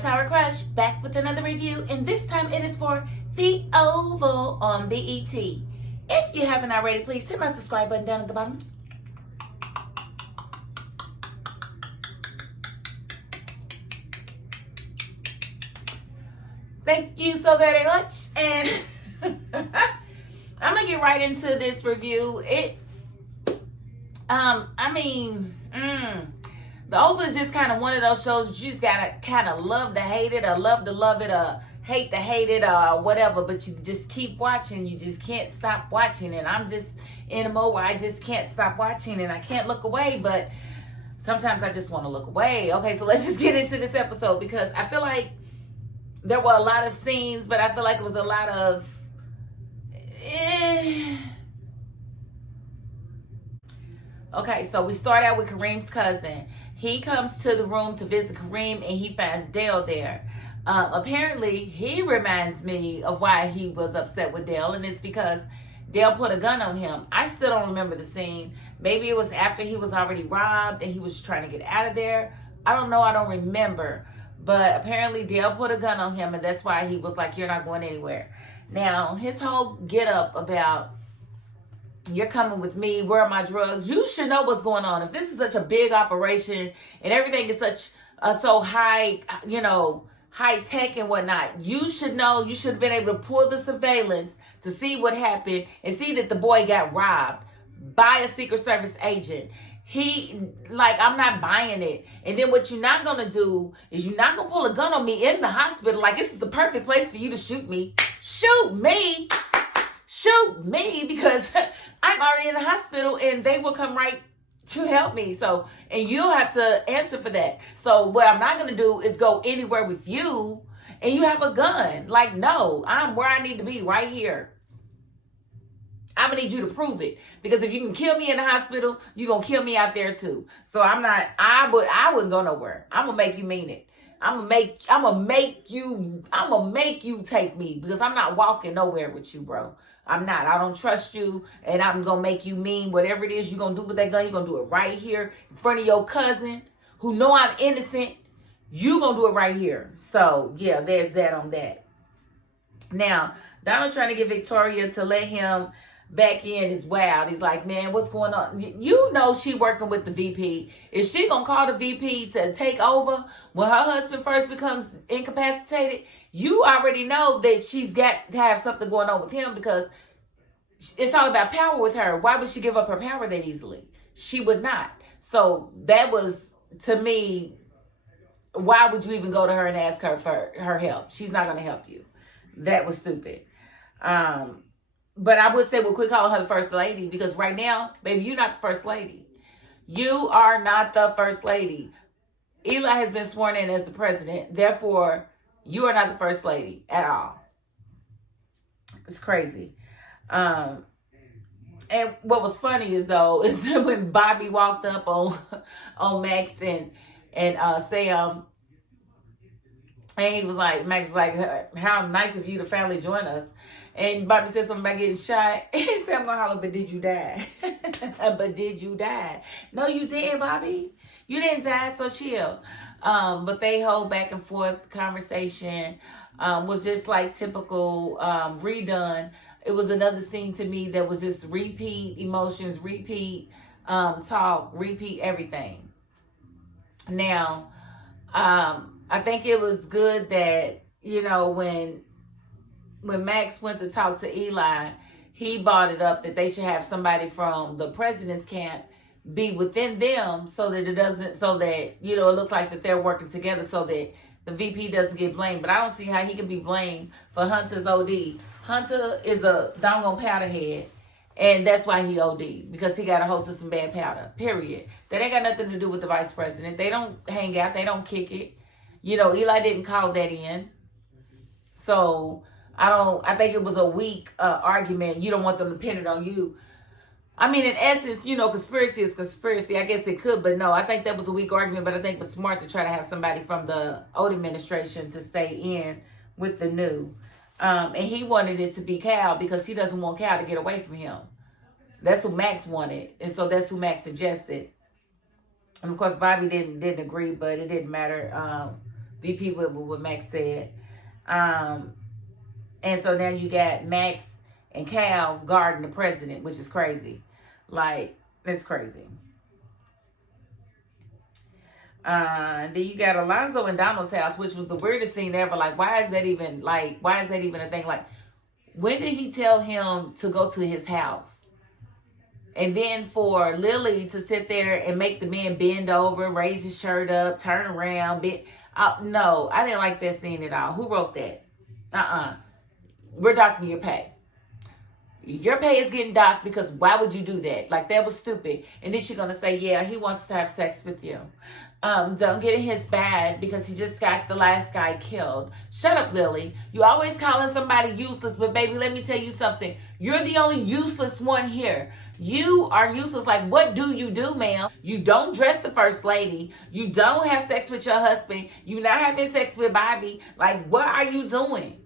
Tyra Crush, back with another review, and this time it is for The Oval on BET. If you haven't already, please hit my subscribe button down at the bottom. Thank you so very much, and I'm gonna get right into this review. The Oval is just kind of one of those shows you just gotta kind of love to hate it, or love to love it, or hate to hate it, or whatever. But you just keep watching. You just can't stop watching. And I'm just in a mode where I just can't stop watching, and I can't look away. But sometimes I just want to look away. Okay, so let's just get into this episode, because I feel like there were a lot of scenes, but I feel like it was a lot of Okay, so we start out with Kareem's cousin. He comes to the room to visit Kareem, and he finds Dale there. Apparently, he reminds me of why he was upset with Dale, and it's because Dale put a gun on him. I still don't remember the scene. Maybe it was after he was already robbed and he was trying to get out of there. I don't know. I don't remember. But apparently, Dale put a gun on him, and that's why he was like, you're not going anywhere. Now, his whole get up about, you're coming with me, where are my drugs? You should know what's going on. If this is such a big operation and everything is such so high, high tech and whatnot, you should know. You should have been able to pull the surveillance to see what happened and see that the boy got robbed by a Secret Service agent. I'm not buying it. And then what you're not going to do is you're not going to pull a gun on me in the hospital. Like, this is the perfect place for you to shoot me. Shoot me. Shoot me, because I'm already in the hospital and they will come right to help me. So, and you'll have to answer for that. So what I'm not going to do is go anywhere with you and you have a gun. Like, no, I'm where I need to be, right here. I'm going to need you to prove it, because if you can kill me in the hospital, you're going to kill me out there too. So I wouldn't go nowhere. I'm going to make you mean it. I'm gonna make you take me, because I'm not walking nowhere with you, bro. I'm not. I don't trust you, and I'm gonna make you mean whatever it is you're gonna do with that gun. You're gonna do it right here in front of your cousin, who know I'm innocent. You gonna do it right here. So yeah, there's that on that. Now, Donald trying to get Victoria to let him back in is wild. He's like, man, what's going on? You know she working with the VP. If she gonna call the VP to take over when her husband first becomes incapacitated, you already know that she's got to have something going on with him, because it's all about power with her. Why would she give up her power that easily? She would not. So that was, to me, why would you even go to her and ask her for her help? She's not gonna help you. That was stupid. But I would say we'll quit calling her the first lady, because right now, baby, you're not the first lady. You are not the first lady. Eli has been sworn in as the president. Therefore, you are not the first lady at all. It's crazy. And what was funny is that when Bobby walked up on Max and Sam, and he was like, Max was like, how nice of you to finally join us. And Bobby said something about getting shot. And he said, I'm going to holler, but did you die? But did you die? No, you didn't, Bobby. You didn't die, so chill. But they hold back and forth conversation was just like typical redone. It was another scene to me that was just repeat emotions, repeat talk, repeat everything. Now, I think it was good that, when Max went to talk to Eli, he brought it up that they should have somebody from the president's camp be within them, so that it looks like that they're working together, so that the VP doesn't get blamed. But I don't see how he can be blamed for Hunter's OD. Hunter is a doggone powderhead, and that's why he OD, because he got a hold to some bad powder, period. That ain't got nothing to do with the vice president. They don't hang out. They don't kick it. Eli didn't call that in. So I think it was a weak argument. You don't want them to pin it on you. I mean, in essence, conspiracy is conspiracy. I guess it could, but no, I think that was a weak argument. But I think it was smart to try to have somebody from the old administration to stay in with the new. And he wanted it to be Cal, because he doesn't want Cal to get away from him. That's who Max wanted. And so that's who Max suggested. And of course, Bobby didn't agree, but it didn't matter. VP with what Max said. And so now you got Max and Cal guarding the president, which is crazy. Like, it's crazy. Then you got Alonzo in Donald's house, which was the weirdest scene ever. Like, why is that even a thing? Like, when did he tell him to go to his house? And then for Lily to sit there and make the man bend over, raise his shirt up, turn around, no, I didn't like that scene at all. Who wrote that? We're docking your pay. Your pay is getting docked because why would you do that? Like, that was stupid. And then she's going to say, yeah, he wants to have sex with you. Don't get in his bad because he just got the last guy killed. Shut up, Lily. You always calling somebody useless, but baby, let me tell you something. You're the only useless one here. You are useless. Like, what do you do, ma'am? You don't dress the first lady. You don't have sex with your husband. You're not having sex with Bobby. Like, what are you doing?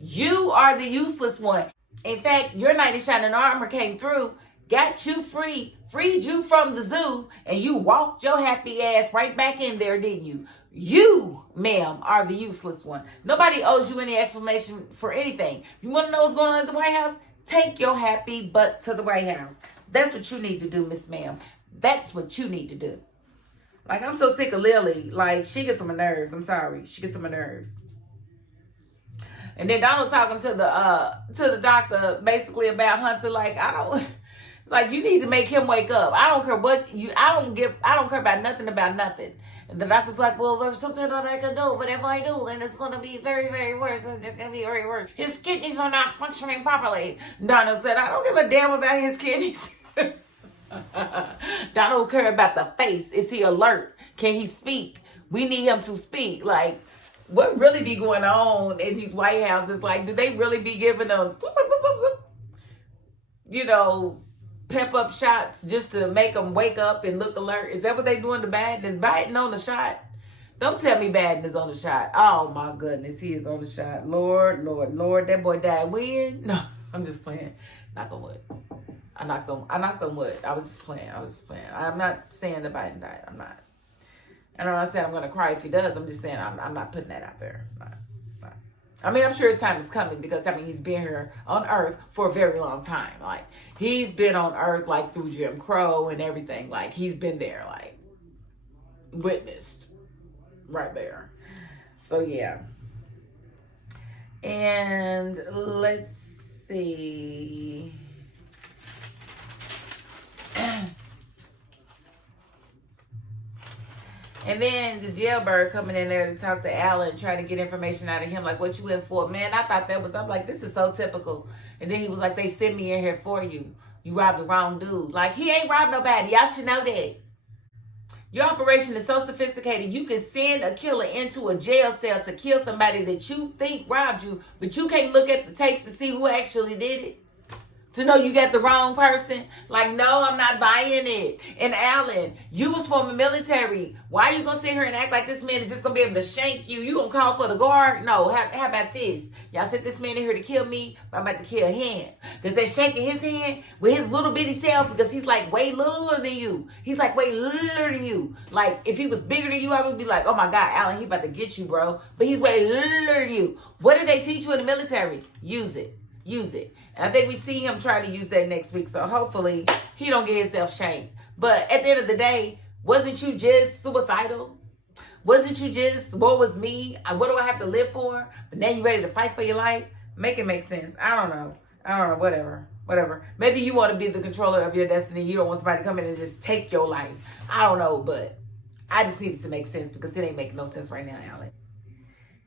You are the useless one. In fact, your knight in shining armor came through, got you free, freed you from the zoo, and you walked your happy ass right back in there, didn't you? You, ma'am, are the useless one. Nobody owes you any explanation for anything. You want to know what's going on at the White House? Take your happy butt to the White House. That's what you need to do, Miss Ma'am. That's what you need to do. Like, I'm so sick of Lily. Like, she gets on my nerves. I'm sorry. She gets on my nerves. And then Donald talking to the doctor basically about Hunter. Like, it's like, you need to make him wake up. I don't care what I don't care about nothing. And the doctor's like, well, there's something that I can do, but if I do, then it's going to be very, very worse. It's going to be very worse. His kidneys are not functioning properly. Donald said, I don't give a damn about his kidneys. Donald care about the face. Is he alert? Can he speak? We need him to speak. Like, what really be going on in these White Houses? Like, do they really be giving them, pep up shots just to make them wake up and look alert? Is that what they doing to Biden? Is Biden on the shot? Don't tell me Biden is on the shot. Oh my goodness, he is on the shot. Lord, that boy died when? No, I'm just playing. Knock on wood. I knocked on wood. I was just playing. I'm not saying that Biden died. I'm not. And I'm not saying I'm going to cry if he does. I'm just saying I'm not putting that out there. I mean, I'm sure his time is coming because, he's been here on Earth for a very long time. Like, he's been on Earth, like, through Jim Crow and everything. Like, he's been there, like, witnessed right there. So, yeah. And let's see. And then the jailbird coming in there to talk to Alan, trying to get information out of him, like, what you in for? Man, I thought I'm like, this is so typical. And then he was like, they sent me in here for you. You robbed the wrong dude. Like, he ain't robbed nobody. Y'all should know that. Your operation is so sophisticated, you can send a killer into a jail cell to kill somebody that you think robbed you, but you can't look at the tapes to see who actually did it. To know you got the wrong person. Like, no, I'm not buying it. And Alan, you was former military. Why are you going to sit here and act like this man is just going to be able to shank you? You going to call for the guard? No, how about this? Y'all sent this man in here to kill me, but I'm about to kill him. Because they're shaking his hand with his little bitty self because he's like way littler than you. He's like way littler than you. Like, if he was bigger than you, I would be like, oh my God, Alan, he about to get you, bro. But he's way littler than you. What did they teach you in the military? Use it. And I think we see him try to use that next week. So hopefully he don't get himself shanked. But at the end of the day, wasn't you just suicidal? Wasn't you just, what was me? What do I have to live for? But now you ready to fight for your life? Make it make sense. I don't know. Whatever. Maybe you want to be the controller of your destiny. You don't want somebody to come in and just take your life. I don't know, but I just need it to make sense because it ain't making no sense right now, Alan.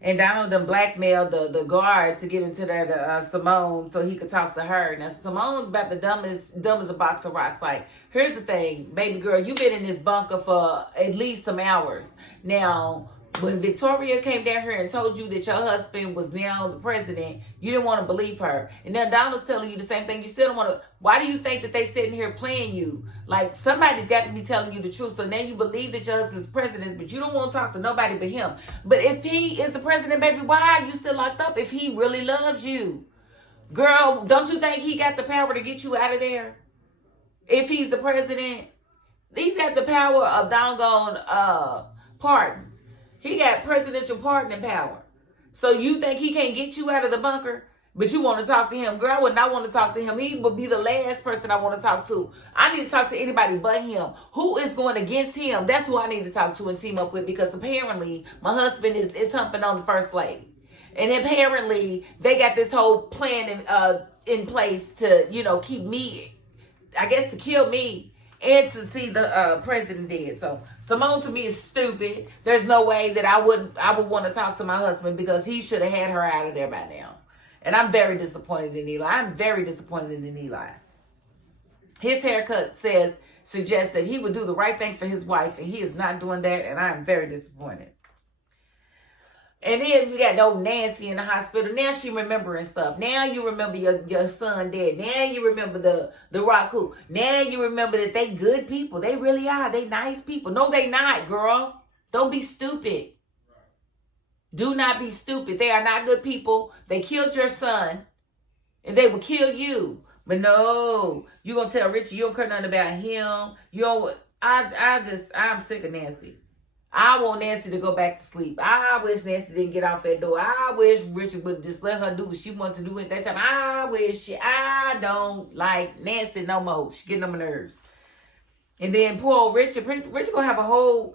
And Donald done blackmailed the guard to get into there to Simone so he could talk to her. Now, Simone about the dumb as a box of rocks. Like, here's the thing, baby girl, you've been in this bunker for at least some hours. Now, when Victoria came down here and told you that your husband was now the president, you didn't want to believe her. And now Donald's telling you the same thing. You still don't want to. Why do you think that they sitting here playing you? Like, somebody's got to be telling you the truth. So now you believe that your husband's president, but you don't want to talk to nobody but him. But if he is the president, baby, why are you still locked up if he really loves you? Girl, don't you think he got the power to get you out of there? If he's the president, he's got the power of doggone pardon. He got presidential pardoning power. So you think he can't get you out of the bunker? But you want to talk to him. Girl, I would not want to talk to him. He would be the last person I want to talk to. I need to talk to anybody but him. Who is going against him? That's who I need to talk to and team up with, because apparently my husband is humping on the first lady. And apparently they got this whole plan in place to, keep me, I guess to kill me and to see the president dead. So Simone to me is stupid. There's no way that I would want to talk to my husband, because he should have had her out of there by now. And I'm very disappointed in Eli. I'm very disappointed in Eli. His haircut suggests that he would do the right thing for his wife, and he is not doing that, and I'm very disappointed. And then we got no Nancy in the hospital. Now she remembering stuff. Now you remember your son dead. Now you remember the Raku. Now you remember that they good people. They really are. They nice people. No, they not, girl. Don't be stupid. Do not be stupid. They are not good people. They killed your son, and they will kill you. But no, you gonna tell Richie you don't care nothing about him. You don't. I'm sick of Nancy. I want Nancy to go back to sleep. I wish Nancy didn't get off that door. I wish Richard would just let her do what she wanted to do at that time. I don't like Nancy no more. She getting on my nerves. And then poor old Richard gonna have gonna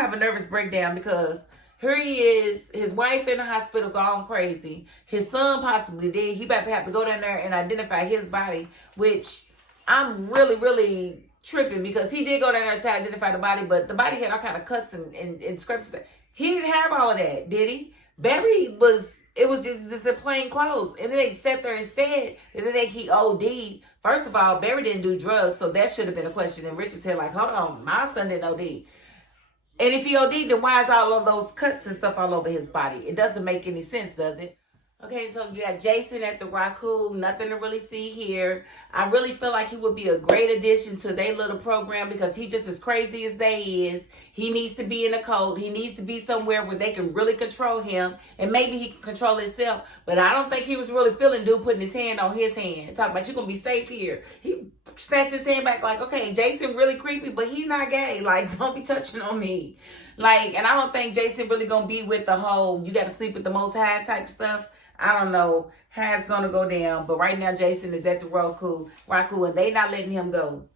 have a nervous breakdown, because here he is, his wife in the hospital gone crazy. His son possibly dead. He about to have to go down there and identify his body, which I'm really, really tripping, because he did go down there to identify the body, but the body had all kind of cuts and scrapes. He didn't have all of that, did he? Barry it was just in plain clothes. And then they sat there and said that he OD'd. First of all, Barry didn't do drugs, so that should have been a question. And Richard said, like, hold on, my son didn't OD. And if he OD'd, then why is all of those cuts and stuff all over his body? It doesn't make any sense, does it? Okay, so you got Jason at the Raku. Nothing to really see here. I really feel like he would be a great addition to their little program, because he just as crazy as they is. He needs to be in a cult. He needs to be somewhere where they can really control him, and maybe he can control himself. But I don't think he was really feeling dude putting his hand on his hand. Talking about, you're going to be safe here. He snatched his hand back like, okay, Jason really creepy, but he's not gay. Like, don't be touching on me. Like, and I don't think Jason really going to be with the whole, you got to sleep with the Most High type stuff. I don't know how it's going to go down. But right now, Jason is at the Raku, and they not letting him go.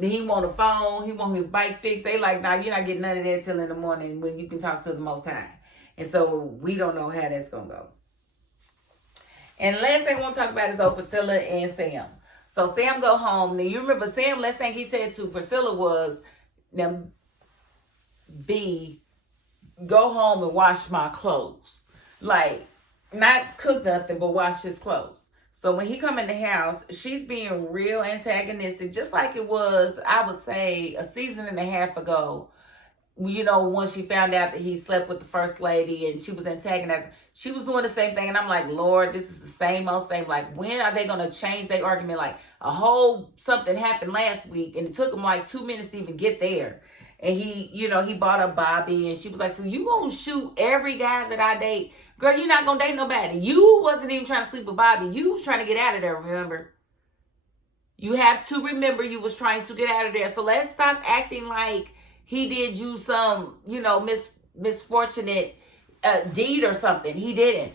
He want a phone. He want his bike fixed. They like, nah, you're not getting none of that till in the morning when you can talk to the Most High. And so we don't know how that's going to go. And the last thing I want to talk about is Priscilla and Sam. So Sam go home. Now, you remember Sam, last thing he said to Priscilla was, now, go home and wash my clothes. Like, not cook nothing, but wash his clothes. So when he come in the house, she's being real antagonistic, just like it was, I would say, a season and a half ago. Once she found out that he slept with the first lady and she was antagonizing, she was doing the same thing. And I'm like, Lord, this is the same old same. Like, when are they going to change their argument? Like, something happened last week, and it took him like 2 minutes to even get there. And he brought up Bobby, and she was like, so you gonna shoot every guy that I date? Girl, you're not gonna date nobody. You wasn't even trying to sleep with Bobby. You was trying to get out of there, remember? You have to remember you was trying to get out of there. So let's stop acting like he did you some, misfortunate deed or something. He didn't.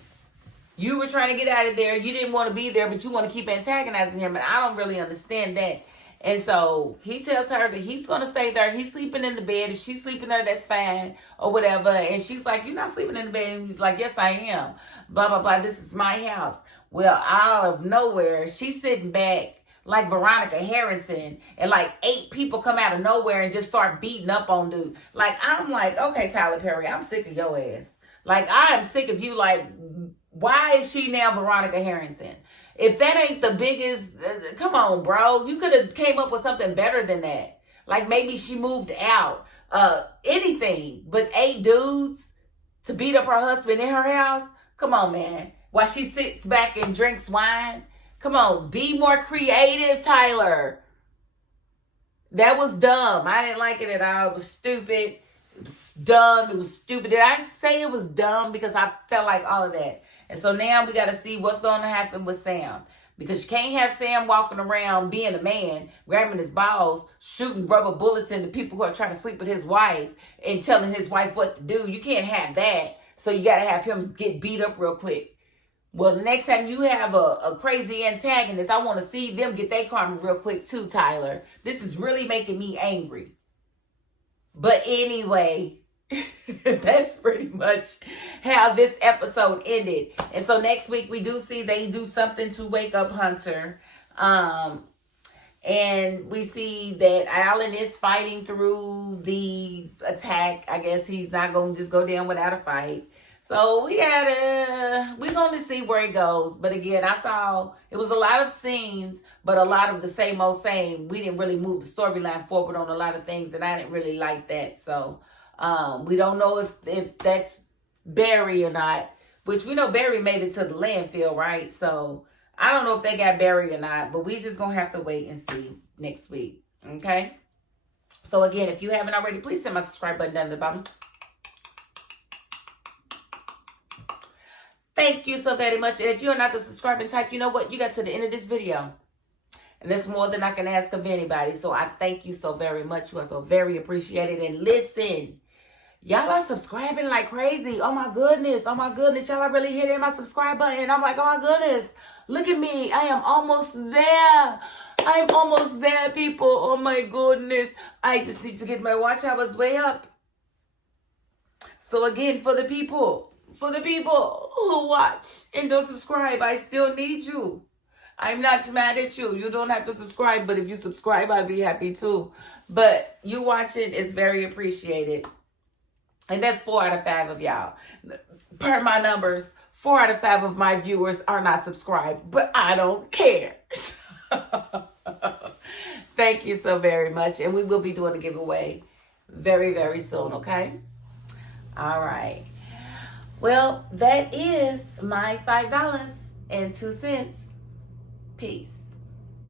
You were trying to get out of there. You didn't want to be there, but you want to keep antagonizing him. And I don't really understand that. And so he tells her that he's going to stay there. He's sleeping in the bed. If she's sleeping there, that's fine or whatever. And she's like, you're not sleeping in the bed. And he's like, yes, I am. Blah, blah, blah. This is my house. Well, out of nowhere, she's sitting back like Veronica Harrington, and like 8 people come out of nowhere and just start beating up on dude. Like, I'm like, okay, Tyler Perry, I'm sick of your ass. Like, I am sick of you. Like, why is she now Veronica Harrington? If that ain't the biggest, come on, bro. You could have came up with something better than that. Like, maybe she moved out. Anything but 8 dudes to beat up her husband in her house. Come on, man. While she sits back and drinks wine. Come on, be more creative, Tyler. That was dumb. I didn't like it at all. It was stupid. It was dumb. It was stupid. Did I say it was dumb? Because I felt like all of that. And so now we got to see what's going to happen with Sam. Because you can't have Sam walking around being a man, grabbing his balls, shooting rubber bullets into people who are trying to sleep with his wife and telling his wife what to do. You can't have that. So you got to have him get beat up real quick. Well, the next time you have a crazy antagonist, I want to see them get their karma real quick too, Tyler. This is really making me angry. But anyway, that's pretty much how this episode ended. And so next week we do see they do something to wake up Hunter. And we see that Alan is fighting through the attack. I guess he's not going to just go down without a fight. So we're going to see where it goes. But again, I saw it was a lot of scenes, but a lot of the same old same. We didn't really move the storyline forward on a lot of things, and I didn't really like that. So we don't know if that's Barry or not, which we know Barry made it to the landfill, right? So I don't know if they got Barry or not, but we just going to have to wait and see next week. Okay? So again, if you haven't already, please hit my subscribe button down at the bottom. Thank you so very much. And if you're not the subscribing type, you know what? You got to the end of this video. And that's more than I can ask of anybody. So I thank you so very much. You are so very appreciated. And listen, y'all are subscribing like crazy. Oh my goodness. Oh my goodness. Y'all are really hitting my subscribe button. I'm like, oh my goodness. Look at me. I am almost there. I'm almost there, people. Oh my goodness. I just need to get my watch hours way up. So again, for the people who watch and don't subscribe, I still need you. I'm not mad at you. You don't have to subscribe, but if you subscribe, I'd be happy too. But you watching is very appreciated. And that's 4 out of 5 of y'all. Per my numbers, 4 out of 5 of my viewers are not subscribed, but I don't care. Thank you so very much. And we will be doing a giveaway very, very soon, okay? All right. Well, that is my $5.02. Peace.